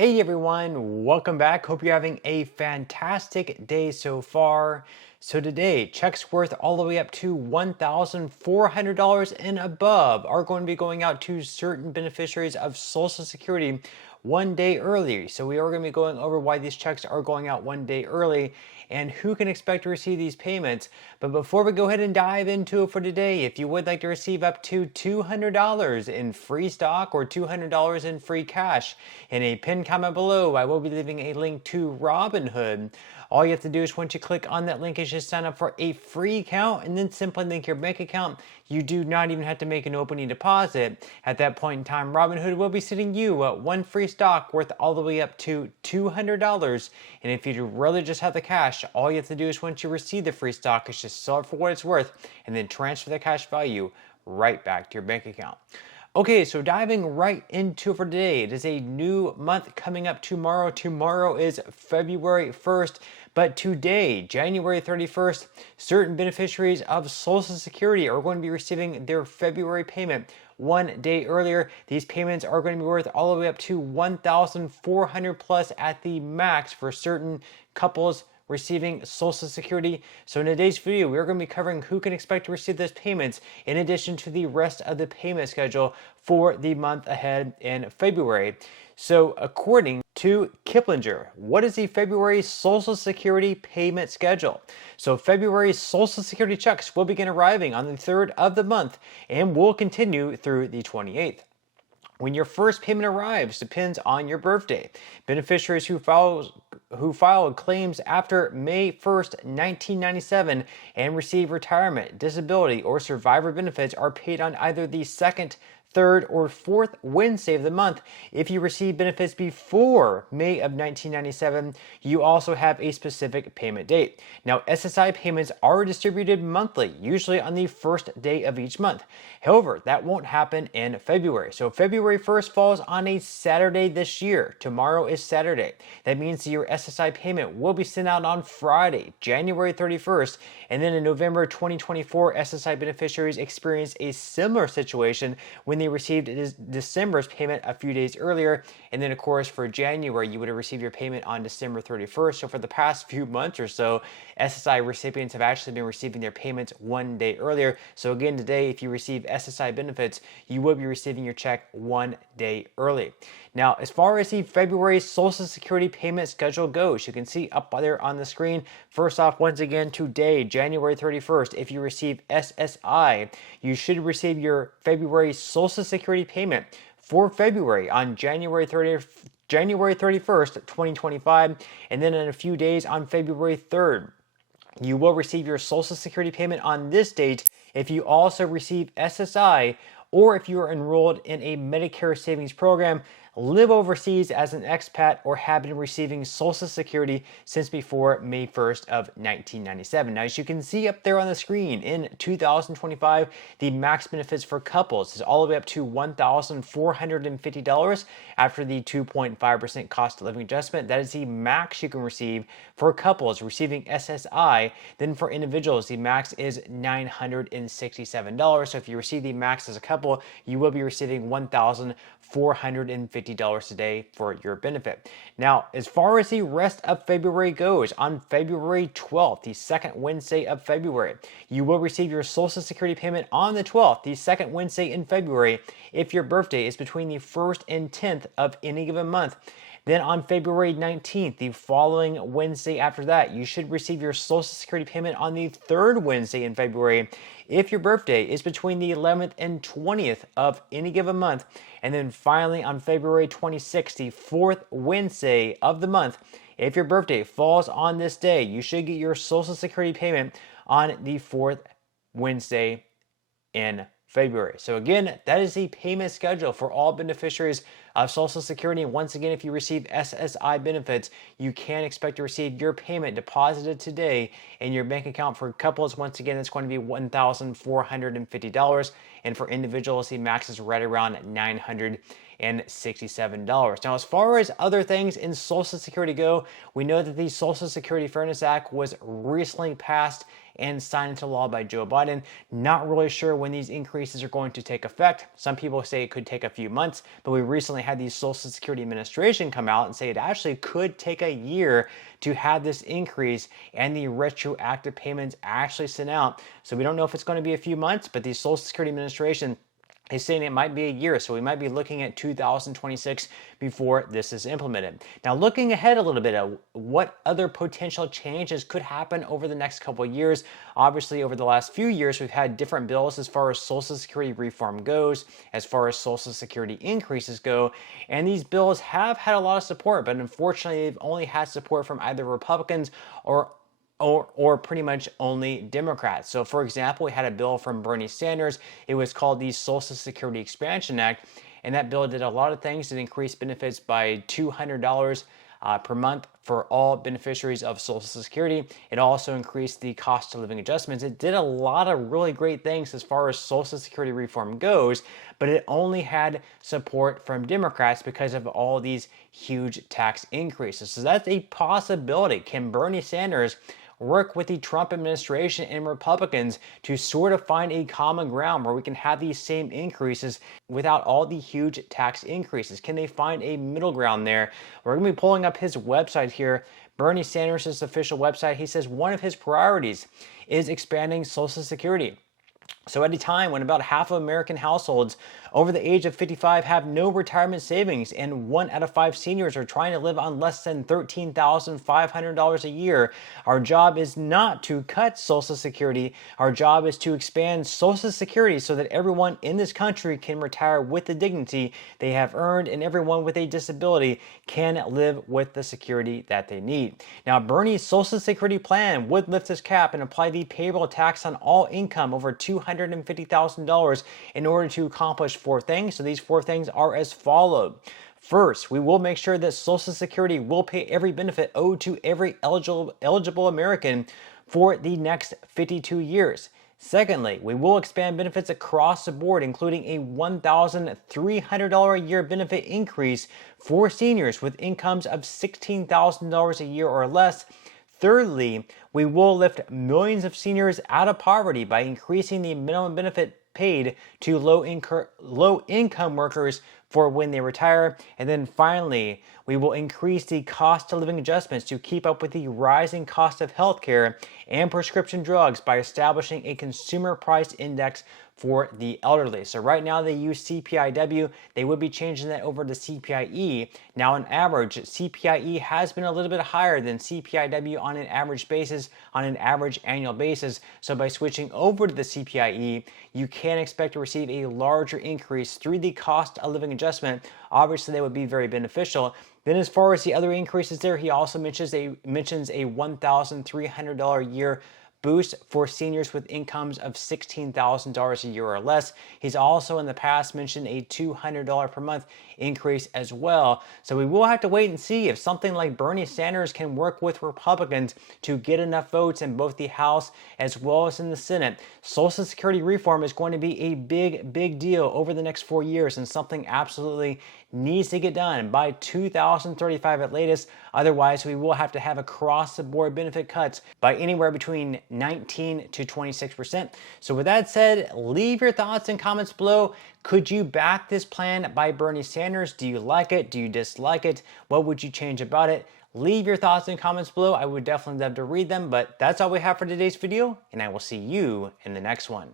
Hey everyone, welcome back. Hope you're having a fantastic day so far. So today, checks worth all the way up to $1,400 and above are going to be going out to certain beneficiaries of Social Security one day early. So we are going to be going over why these checks are going out one day early and who can expect to receive these payments. But before we go ahead and dive into it for today, if you would like to receive up to $200 in free stock or $200 in free cash, in a pinned comment below, I will be leaving a link to Robinhood. All you have to do is once you click on that link is just sign up for a free account and then simply link your bank account. You do not even have to make an opening deposit. At that point in time, Robinhood will be sending you one free stock worth all the way up to $200. And if you really just have the cash, all you have to do is once you receive the free stock is just sell it for what it's worth and then transfer the cash value right back to your bank account. Okay, so diving right into it for today, it is a new month coming up tomorrow. Tomorrow is February 1st, but today, January 31st, certain beneficiaries of Social Security are going to be receiving their February payment one day earlier. These payments are going to be worth all the way up to $1,400 plus at the max for certain couples receiving Social Security. So in today's video, we're going to be covering who can expect to receive those payments in addition to the rest of the payment schedule for the month ahead in February. So according to Kiplinger, what is the February Social Security payment schedule? So February Social Security checks will begin arriving on the 3rd of the month and will continue through the 28th. When your first payment arrives depends on your birthday. Beneficiaries who filed claims after May 1st, 1997 and receive retirement, disability, or survivor benefits are paid on either the 2nd, 3rd, or 4th Wednesday of the month. If you receive benefits before May of 1997, you also have a specific payment date. Now, SSI payments are distributed monthly, usually on the first day of each month. However, that won't happen in February. So February 1st falls on a Saturday this year. Tomorrow is Saturday. That means your SSI payment will be sent out on Friday, January 31st. And then in November 2024, SSI beneficiaries experienced a similar situation when they received December's payment a few days earlier. And then, of course, for January, you would have received your payment on December 31st. So for the past few months or so, SSI recipients have actually been receiving their payments one day earlier. So again, today, if you receive SSI benefits, you will be receiving your check one day early. Now, as far as the February Social Security payment schedule goes, you can see up there on the screen. First off, once again, today, January 31st, if you receive SSI, you should receive your February Social Security payment for February on January 31st, 2025, and then in a few days on February 3rd. You will receive your Social Security payment on this date if you also receive SSI or if you are enrolled in a Medicare savings program, live overseas as an expat, or have been receiving Social Security since before May 1st of 1997. Now, as you can see up there on the screen, in 2025, the max benefits for couples is all the way up to $1,450 after the 2.5% cost of living adjustment. That is the max you can receive for couples receiving SSI. Then for individuals, the max is $967. So if you receive the max as a couple, you will be receiving $1,450 a day for your benefit. Now, as far as the rest of February goes, on February 12th, the second Wednesday of February, you will receive your Social Security payment on the 12th, the second Wednesday in February, if your birthday is between the 1st and 10th of any given month. Then on February 19th, the following Wednesday after that, you should receive your Social Security payment on the 3rd Wednesday in February if your birthday is between the 11th and 20th of any given month. And then finally on February 26th, the 4th Wednesday of the month, if your birthday falls on this day, you should get your Social Security payment on the 4th Wednesday in February. So again, that is the payment schedule for all beneficiaries of Social Security. And once again, if you receive SSI benefits, you can expect to receive your payment deposited today in your bank account. For couples, once again, it's going to be $1,450. And for individuals, the max is right around $967. Now, as far as other things in Social Security go, we know that the Social Security Fairness Act was recently passed and signed into law by Joe Biden. Not really sure when these increases are going to take effect. Some people say it could take a few months, but we recently had the Social Security Administration come out and say it actually could take a year to have this increase and the retroactive payments actually sent out. So we don't know if it's going to be a few months, but the Social Security Administration is saying it might be a year, so we might be looking at 2026 before this is implemented. Now, looking ahead a little bit at what other potential changes could happen over the next couple of years. Obviously, over the last few years, we've had different bills as far as Social Security reform goes, as far as Social Security increases go, and these bills have had a lot of support, but unfortunately, they've only had support from either Republicans or pretty much only Democrats. So for example, we had a bill from Bernie Sanders. It was called the Social Security Expansion Act, and that bill did a lot of things. It increased benefits by $200 per month for all beneficiaries of Social Security. It also increased the cost of living adjustments. It did a lot of really great things as far as Social Security reform goes, but it only had support from Democrats because of all these huge tax increases. So that's a possibility. Can Bernie Sanders work with the Trump administration and Republicans to sort of find a common ground where we can have these same increases without all the huge tax increases? Can they find a middle ground there? We're going to be pulling up his website here, Bernie Sanders' official website. He says one of his priorities is expanding Social Security. So at a time when about half of American households over the age of 55 have no retirement savings, and 1 out of 5 seniors are trying to live on less than $13,500 a year, our job is not to cut Social Security. Our job is to expand Social Security so that everyone in this country can retire with the dignity they have earned, and everyone with a disability can live with the security that they need. Now, Bernie's Social Security plan would lift this cap and apply the payroll tax on all income over $250,000 in order to accomplish 4 things. So these 4 things are as follows. First, we will make sure that Social Security will pay every benefit owed to every eligible American for the next 52 years. Secondly, we will expand benefits across the board, including a $1,300 a year benefit increase for seniors with incomes of $16,000 a year or less. Thirdly, we will lift millions of seniors out of poverty by increasing the minimum benefit paid to low-income workers for when they retire. And then finally, we will increase the cost of living adjustments to keep up with the rising cost of healthcare and prescription drugs by establishing a consumer price index for the elderly. So right now they use CPIW. They would be changing that over to CPIE. Now on average, CPIE has been a little bit higher than CPIW on an average basis, on an average annual basis. So by switching over to the CPIE, you can expect to receive a larger increase through the cost of living adjustment. Obviously, that would be very beneficial. Then as far as the other increases there, he also mentions a $1,300 a year boost for seniors with incomes of $16,000 a year or less. He's also in the past mentioned a $200 per month increase as well. So we will have to wait and see if something like Bernie Sanders can work with Republicans to get enough votes in both the House as well as in the Senate. Social Security reform is going to be a big deal over the next 4 years, and something absolutely needs to get done by 2035 at latest. Otherwise, we will have to have across-the-board benefit cuts by anywhere between 19 to 26%. So with that said, leave your thoughts and comments below. Could you back this plan by Bernie Sanders? Do you like it? Do you dislike it? What would you change about it? Leave your thoughts and comments below. I would definitely love to read them, but that's all we have for today's video, and I will see you in the next one.